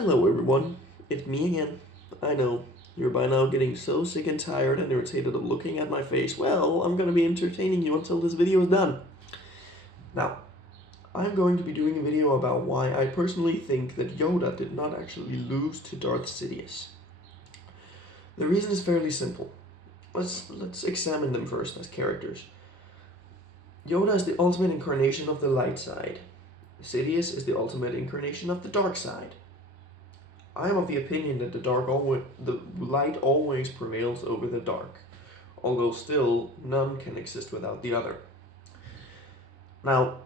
Hello everyone, it's me again. I know, you're by now getting so sick and tired and irritated of looking at my face. Well, I'm gonna be entertaining you until this video is done. Now, I'm going to be doing a video about why I personally think that Yoda did not actually lose to Darth Sidious. The reason is fairly simple. Let's examine them first as characters. Yoda is the ultimate incarnation of the light side. Sidious is the ultimate incarnation of the dark side. I am of the opinion that the light always prevails over the dark, although still none can exist without the other. Now,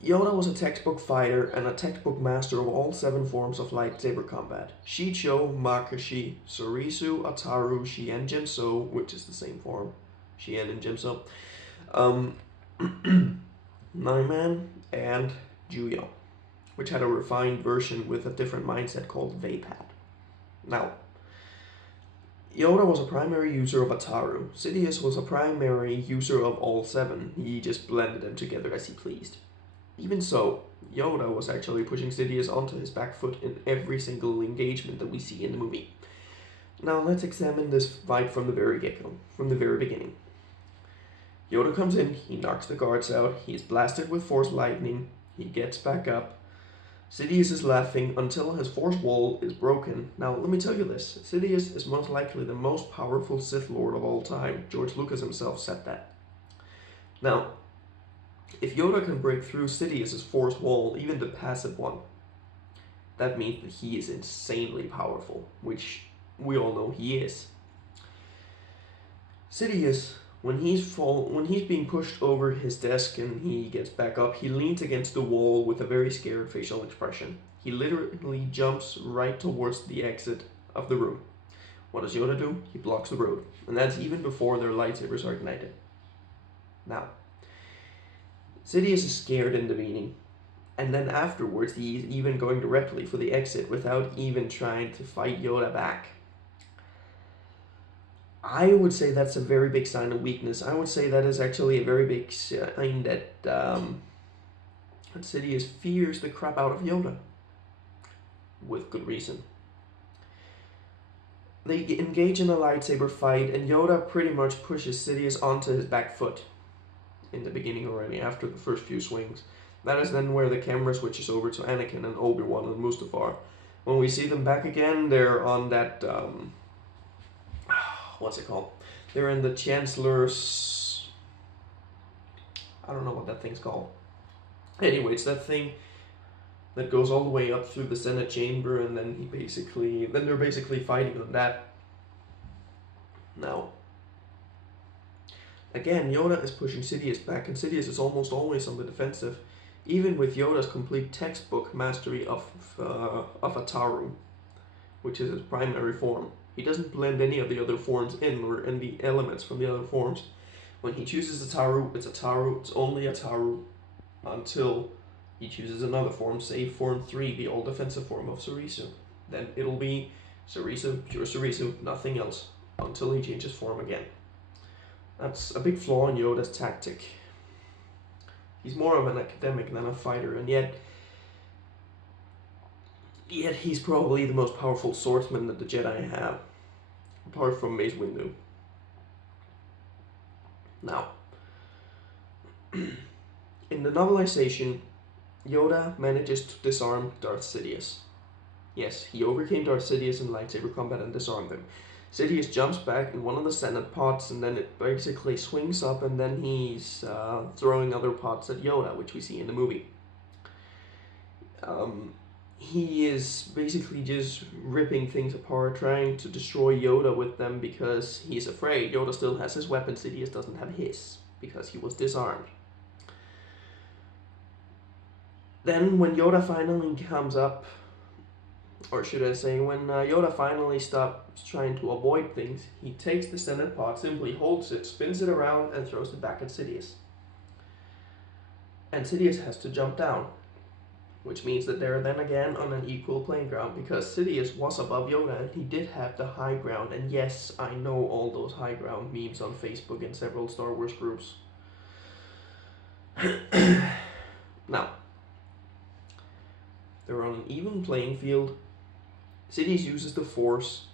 Yoda was a textbook fighter and a textbook master of all 7 forms of lightsaber combat: Shicho, Makashi, Sorisu, Ataru, Shien Jimso, which is the same form, Shien and Jimso, Naiman, and Juyo, which had a refined version with a different mindset called Vapad. Now, Yoda was a primary user of Ataru. Sidious was a primary user of all 7. He just blended them together as he pleased. Even so, Yoda was actually pushing Sidious onto his back foot in every single engagement that we see in the movie. Now let's examine this fight from the very get-go, from the very beginning. Yoda comes in, he knocks the guards out, he is blasted with Force Lightning, he gets back up. Sidious is laughing until his Force wall is broken. Now, let me tell you this. Sidious is most likely the most powerful Sith Lord of all time. George Lucas himself said that. Now, if Yoda can break through Sidious's Force wall, even the passive one, that means that he is insanely powerful, which we all know he is. Sidious, when he's being pushed over his desk and he gets back up, he leans against the wall with a very scared facial expression. He literally jumps right towards the exit of the room. What does Yoda do? He blocks the road, and that's even before their lightsabers are ignited. Now, Sidious is scared in the beginning, and then afterwards he's even going directly for the exit without even trying to fight Yoda back. I would say that's a very big sign of weakness. I would say that is actually a very big sign that Sidious fears the crap out of Yoda. With good reason. They engage in a lightsaber fight, and Yoda pretty much pushes Sidious onto his back foot in the beginning already, after the first few swings. That is then where the camera switches over to Anakin and Obi-Wan and Mustafar. When we see them back again, they're on that... what's it called? They're in the Chancellor's... I don't know what that thing's called. Anyway, it's that thing that goes all the way up through the Senate chamber, and then they're basically fighting on that. Now, again, Yoda is pushing Sidious back, and Sidious is almost always on the defensive, even with Yoda's complete textbook mastery of Ataru, which is his primary form. He doesn't blend any of the other forms in, or any elements from the other forms. When he chooses Ataru, it's only Ataru until he chooses another form, say Form 3, the all defensive form of Sorisu. Then it'll be Sorisu, pure Sorisu, nothing else, until he changes form again. That's a big flaw in Yoda's tactic. He's more of an academic than a fighter, and yet he's probably the most powerful swordsman that the Jedi have, apart from Mace Windu. Now, in the novelization, Yoda manages to disarm Darth Sidious. Yes, he overcame Darth Sidious in lightsaber combat and disarmed him. Sidious jumps back in one of the Senate pots, and then it basically swings up, and then he's throwing other pots at Yoda, which we see in the movie. He is basically just ripping things apart, trying to destroy Yoda with them because he's afraid. Yoda still has his weapon, Sidious doesn't have his, because he was disarmed. Then when Yoda finally comes up, or should I say, when Yoda finally stops trying to avoid things, he takes the Senate pot, simply holds it, spins it around, and throws it back at Sidious. And Sidious has to jump down, which means that they're then again on an equal playing ground, because Sidious was above Yoda and he did have the high ground. And yes, I know all those high ground memes on Facebook and several Star Wars groups. Now, They're on an even playing field. Sidious uses the Force,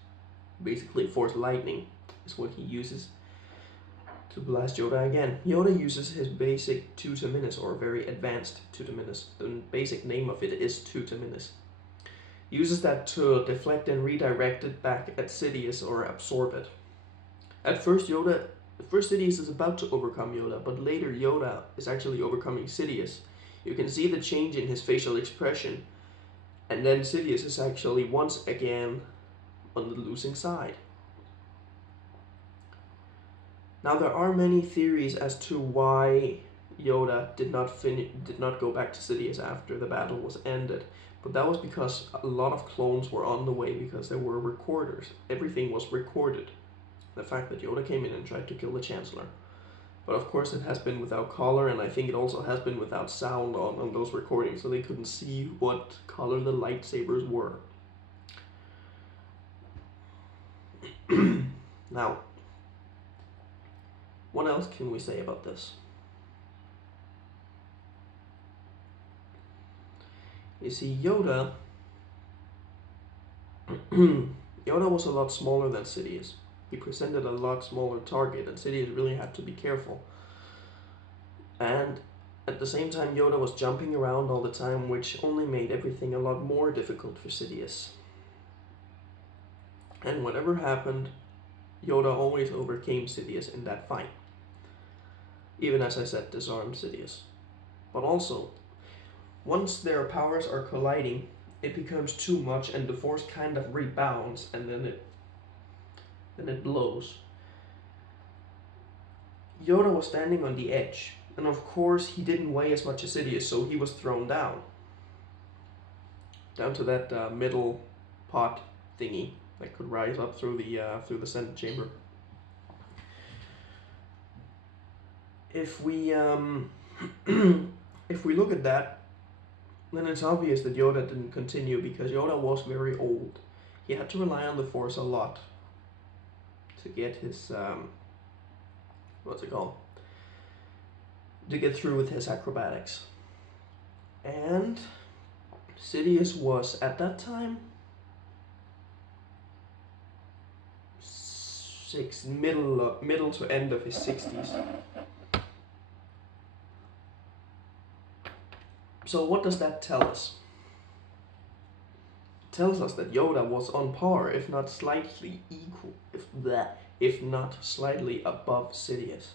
basically Force lightning is what he uses to blast Yoda again. Yoda uses his basic Tuta Minis, or very advanced Tuta Minis. The basic name of it is Tuta Minis. He uses that to deflect and redirect it back at Sidious or absorb it. At first Sidious is about to overcome Yoda, but later Yoda is actually overcoming Sidious. You can see the change in his facial expression, and then Sidious is actually once again on the losing side. Now there are many theories as to why Yoda did not go back to Sidious after the battle was ended, but that was because a lot of clones were on the way because there were recorders. Everything was recorded. The fact that Yoda came in and tried to kill the Chancellor. But of course it has been without color, and I think it also has been without sound on those recordings, so they couldn't see what color the lightsabers were. Now, what else can we say about this? You see, Yoda was a lot smaller than Sidious. He presented a lot smaller target, and Sidious really had to be careful. And at the same time, Yoda was jumping around all the time, which only made everything a lot more difficult for Sidious. And whatever happened, Yoda always overcame Sidious in that fight. Even, as I said, disarmed Sidious. But also, once their powers are colliding, it becomes too much and the Force kind of rebounds, and then it blows. Yoda was standing on the edge, and of course he didn't weigh as much as Sidious, so he was thrown down to that middle pot thingy that could rise up through the Senate chamber. If we look at that, then it's obvious that Yoda didn't continue because Yoda was very old. He had to rely on the Force a lot to get his to get through with his acrobatics. And Sidious was at that time middle to end of his 60s. So what does that tell us? It tells us that Yoda was on par, if not slightly equal, if not slightly above Sidious.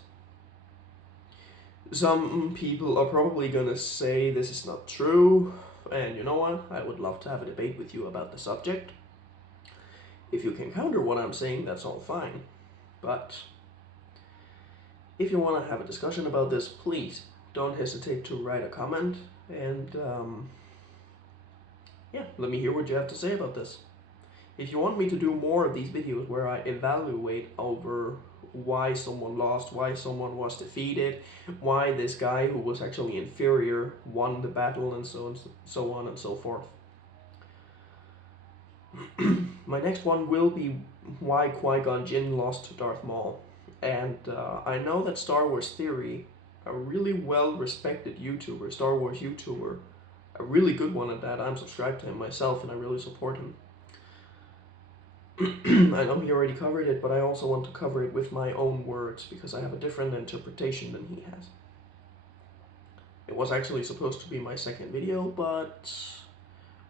Some people are probably gonna say this is not true, and you know what? I would love to have a debate with you about the subject. If you can counter what I'm saying, that's all fine. But if you want to have a discussion about this, please don't hesitate to write a comment, and yeah, let me hear what you have to say about this. If you want me to do more of these videos where I evaluate over why someone lost, why someone was defeated, why this guy who was actually inferior won the battle, and so on and so forth. My next one will be why Qui-Gon Jinn lost to Darth Maul. And I know that Star Wars Theory, a really well-respected YouTuber, Star Wars YouTuber, a really good one at that. I'm subscribed to him myself and I really support him. I know he already covered it, but I also want to cover it with my own words because I have a different interpretation than he has. It was actually supposed to be my second video, but,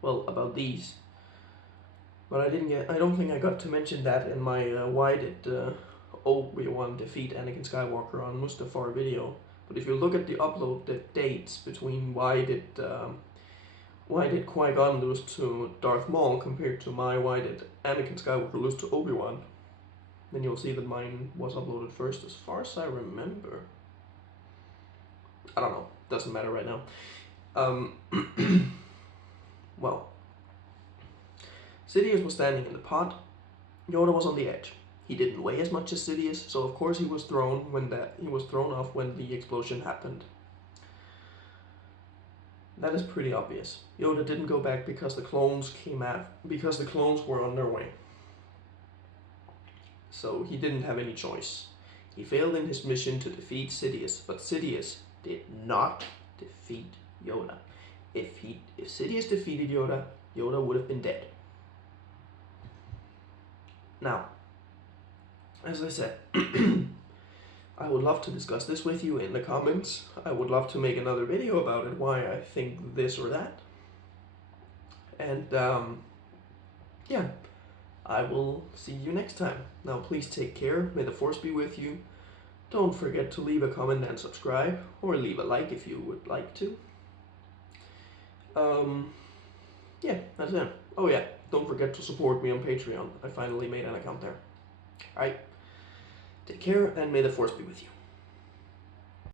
well, about these. But I don't think I got to mention that in my why did Obi-Wan defeat Anakin Skywalker on Mustafar video. But if you look at the upload dates between why did Qui-Gon lose to Darth Maul compared to my why did Anakin Skywalker lose to Obi-Wan, then you'll see that mine was uploaded first as far as I remember. I don't know, doesn't matter right now. Well, Sidious was standing in the pot, Yoda was on the edge. He didn't weigh as much as Sidious, so of course he was thrown off when the explosion happened. That is pretty obvious. Yoda didn't go back because the clones were on their way. So he didn't have any choice. He failed in his mission to defeat Sidious, but Sidious did not defeat Yoda. If Sidious defeated Yoda, Yoda would have been dead. Now, as I said, I would love to discuss this with you in the comments. I would love to make another video about it, why I think this or that. And yeah, I will see you next time. Now please take care, may the Force be with you. Don't forget to leave a comment and subscribe, or leave a like if you would like to. Yeah, that's it. Oh yeah, don't forget to support me on Patreon. I finally made an account there. Alright, take care and may the Force be with you.